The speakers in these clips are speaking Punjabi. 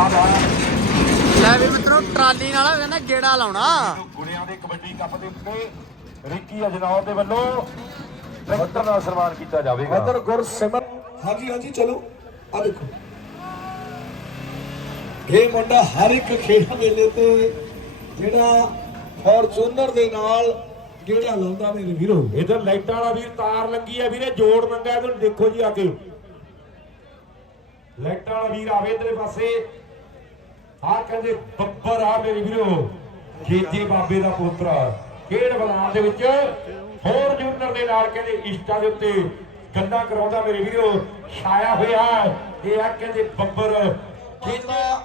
ਆ। ਲੈ ਵੀ ਮਿੱਤਰੋ ਟਰਾਲੀ ਨਾਲ ਕਹਿੰਦਾ ਗੇੜਾ ਲਾਉਣਾ। ਗੁਣਿਆਂ ਦੇ ਕਬੱਡੀ ਕੱਪ ਦੇ ਉੱਤੇ ਰਿੱਕੀ ਅਜਨੌਰ ਦੇ ਵੱਲੋਂ ਟਰੈਕਟਰ ਨਾਲ ਸਨਮਾਨ ਕੀਤਾ ਜਾਵੇਗਾ। ਇਧਰ ਗੁਰਸਿਮਰ ਹਾਂਜੀ ਹਾਂਜੀ ਚਲੋ। ਆ ਦੇਖੋ। ਇਹ ਮੁੰਡਾ ਹਰ ਇੱਕ ਖੇਡ ਮੇਲੇ ਤੇ ਜਿਹੜਾ ਫੋਰਚੂਨਰ ਦੇ ਨਾਲ ਗੇੜਾ ਲਾਉਂਦਾ ਮੇਰੇ ਵੀਰੋ। ਇਧਰ ਲਾਈਟਾਂ ਵਾਲਾ ਵੀਰ ਤਾਰ ਲੱਗੀ ਆ ਵੀਰੇ ਜੋੜ ਮੰਗਾ ਇਹਨੂੰ ਦੇਖੋ ਜੀ ਆ ਕੇ। ਲਾਈਟਾਂ ਵਾਲਾ ਵੀਰ ਆਵੇ ਇਧਰੇ ਪਾਸੇ। ਆ ਕਹਿੰਦੇ ਬੱਬਰ ਆ ਮੇਰੇ ਵੀਰੋ ਜੀਤੀ ਬਾਬੇ ਦਾ ਪੁੱਤਰ ਖੇਡ ਮੈਦਾਨ ਦੇ ਵਿੱਚ ਹੋਰ ਜੂਨਰ ਦੇ ਨਾਲ ਕਹਿੰਦੇ ਇਸ਼ਟਾ ਦੇ ਉੱਤੇ ਗੱਲਾਂ ਕਰਾਉਂਦਾ ਮੇਰੇ ਵੀਰੋ, ਛਾਇਆ ਹੋਇਆ ਇਹ ਆ ਕਹਿੰਦੇ ਬੱਬਰ। ਕੀਤਾ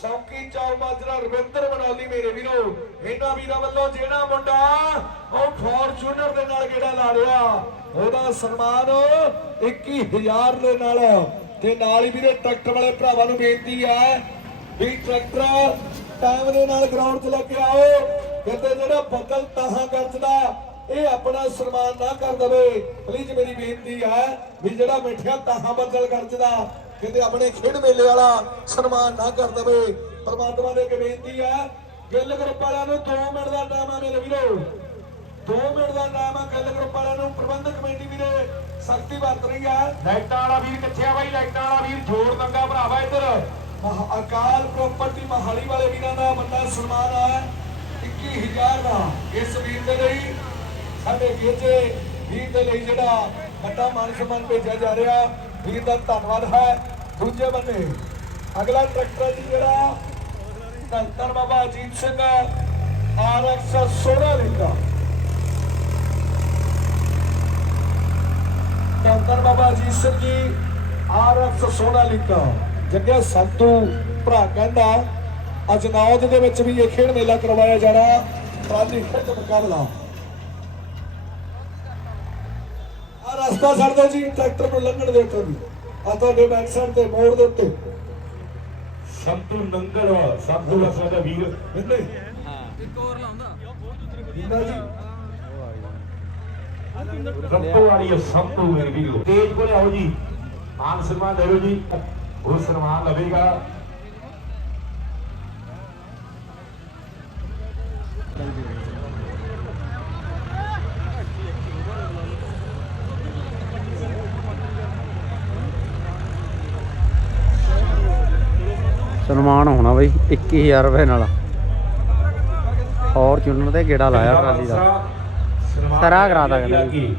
ਸੌਕੀ ਚੌ ਮਾਜਰਾ ਰਵਿੰਦਰ ਬਨੌਲੀ ਮੇਰੇ ਵੀਰੋ, ਇਹਨਾਂ ਵੀਰਾਂ ਵੱਲੋਂ ਜਿਹੜਾ ਮੁੰਡਾ ਉਹ ਫੋਰਚੂਨਰ ਦੇ ਨਾਲ ਗੇੜਾ ਲਾ ਰਿਹਾ। ਉਹਦਾ ਸਨਮਾਨ 21000 ਦੇ ਨਾਲ। ਤੇ ਨਾਲ ਹੀ ਵੀਰੇ ਟਰੈਕਟਰ ਵਾਲੇ ਭਰਾਵਾਂ ਨੂੰ ਬੇਨਤੀ ਹੈ ਵੀ ਟਰੈਕਟਰ ਟਾਈਮ ਦੇ ਨਾਲ ਗਰਾਊਂਡ 'ਚ ਲੈ ਕੇ ਆਓ ਕਿਤੇ ਜਿਹੜਾ ਬਕਲ ਤਾਹਾਂ ਕਰਦਾ, ਇਹ ਆਪਣਾ ਸਨਮਾਨ ਨਾ ਕਰ ਦਵੇ। ਪਲੀਜ਼ ਮੇਰੀ ਬੇਨਤੀ ਹੈ ਵੀ ਜਿਹੜਾ ਮਿੱਠਿਆ ਤਾਹਾਂ ਬੱਦਲ ਕਰਦਾ ਕਿਤੇ ਆਪਣੇ ਖੇਡ ਮੇਲੇ ਵਾਲਾ ਸਨਮਾਨ ਨਾ ਕਰ ਦਵੇ। ਪਰਮਾਤਮਾ ਦੇ ਅੱਗੇ ਬੇਨਤੀ ਹੈ, ਗਿੱਲ ਗਰੁੱਪ ਵਾਲਿਆਂ ਨੂੰ 2 ਮਿੰਟ ਦਾ ਟਾਈਮ ਆ ਮੇਰੇ ਵੀਰੋ। 2 ਮਿੰਟ ਦਾ ਟਾਈਮ ਆ ਗਿੱਲ ਗਰੁੱਪ ਵਾਲਿਆਂ ਨੂੰ, ਪ੍ਰਬੰਧਕ ਕਮੇਟੀ ਵੀਰੇ, ਸਖਤੀ ਵਰਤ ਰਹੀ ਹੈ। ਲਾਈਟਾਂ ਵਾਲਾ ਵੀਰ ਕਿੱਥੇ ਆ ਬਾਈ? ਲਾਈਟਾਂ ਵਾਲਾ ਵੀਰ ਜੋੜ ਮੰਗਾ ਭਰਾਵਾ ਇੱਧਰ। ਅਕਾਲ ਪ੍ਰਾਪਰਟੀ ਮਹਾਲੀ ਵਾਲੇ ਵੀਰਾਂ ਦਾ ਵੱਡਾ ਸਨਮਾਨ ਹੈ 21000 ਦਾ ਇਸ ਵੀਰ ਦੇ ਲਈ, ਸਾਡੇ ਗੇਜੇ ਵੀਰ ਦੇ ਲਈ ਜਿਹੜਾ ਵੱਡਾ ਮਾਨ ਸਨਮਾਨ ਭੇਜਿਆ ਜਾ ਰਿਹਾ, ਵੀਰ ਦਾ ਧੰਨਵਾਦ ਹੈ। ਦੂਜੇ ਬੰਨੇ, ਅਗਲਾ ਟਰੈਕਟਰ ਜੀ ਜਿਹੜਾ ਧੰਨ ਬਾਬਾ ਅਜੀਤ ਸਿੰਘ ਆਰਐਕਸ 16 ਲਿਖਾ ਧੰਨ ਬਾਬਾ ਅਜੀਤ ਸਿੰਘ ਜੀ ਆਰਐਕਸ 16 ਲਿਖਾ ਜੱਗਿਆ ਸੰਤੂ ਭਰਾ ਕਹਿੰਦਾ ਅਜਨੌਦ ਦੇ ਵਿੱਚ ਵੀ ਇਹ ਖੇਡ ਮੇਲਾ ਕਰਵਾਇਆ ਜਾਣਾ ਟਰਾਲੀ ਖਿੱਚ ਮੁਕਾਬਲਾ। ਆ ਰਸਤਾ ਛੱਡ ਦਿਓ ਜੀ ਟਰੈਕਟਰ ਨੂੰ ਲੰਘਣ ਦੇ ਉੱਤੇ ਆ ਤੁਹਾਡੇ ਬੈਕ ਸਾਈਡ ਤੇ ਮੋੜ ਦੇ ਉੱਤੇ। ਸੰਤੂ ਨੰਗਲ ਸੰਤੂ ਦਾ ਸਾਡਾ ਵੀਰ। ਇੱਕ ਹੋਰ ਲਾਉਂਦਾ। ਜਿੰਦਾ ਜੀ। ਰੱਤੋ ਵਾਲੀ ਸੰਤੂ ਮੇਰੇ ਵੀਰ। ਤੇਜ ਕੋਲੇ ਆਓ ਜੀ। ਮਾਨ ਸਨਮਾਨ ਲਓ ਜੀ। ਉਹ ਸਨਮਾਨ ਲਵੇਗਾ। ਸਨਮਾਨ ਹੋਣਾ ਬਈ 21000 ਰੁਪਏ ਨਾਲ। ਫੋਰਚੂਨਰ ਤੇ ਗੇੜਾ ਲਾਇਆ ਟਰਾਲੀ ਦਾ। ਸਰਾ ਕਰਾ ਤਾ ਕਹਿੰਦੇ।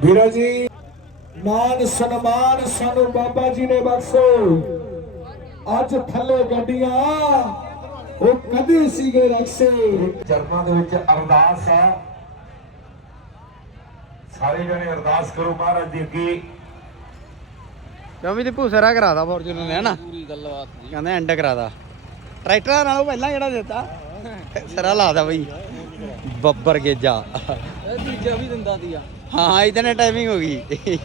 ਵੀਰਾ ਜੀ। ਮਾਨ ਸਨਮਾਨ ਸਾਨੂੰ ਬਾਬਾ ਜੀ ਨੇ ਬਖਸ਼ੋ। ਅੱਜ ਥੱਲੇ ਗੱਡੀਆਂ ਉਹ ਕਦੇ ਸੀਗੇ ਰਕਸੇ। ਚਰਨਾਂ ਦੇ ਵਿੱਚ ਅਰਦਾਸ ਆ। ਸਾਰੇ ਜਣੇ ਅਰਦਾਸ ਕਰੋ ਮਹਾਰਾਜ ਦੇ ਅੱਗੇ। ਕਿਉਂ ਵੀ ਤੇ ਭੂਸਰਾ ਕਰਾਦਾ ਫੋਰਚੂਨਰ ਨੇ ਹਨਾ? ਪੂਰੀ ਗੱਲਬਾਤ ਜੀ ਕਹਿੰਦੇ ਐਂਡ ਕਰਾਦਾ ਟਰੈਕਟਰਾਂ ਨਾਲੋਂ ਪਹਿਲਾਂ ਜਿਹੜਾ ਦਿੱਤਾ ਸਰਾ ਲਾਦਾ ਬਈ। ਬੱਬਰ ਗੇਜਾ। ਦੂਜਾ ਵੀ ਦਿੰਦਾ ਦੀਆ ਹਾਂ ਇਤਨੇ ਟਾਈਮਿੰਗ ਹੋ ਗਈ।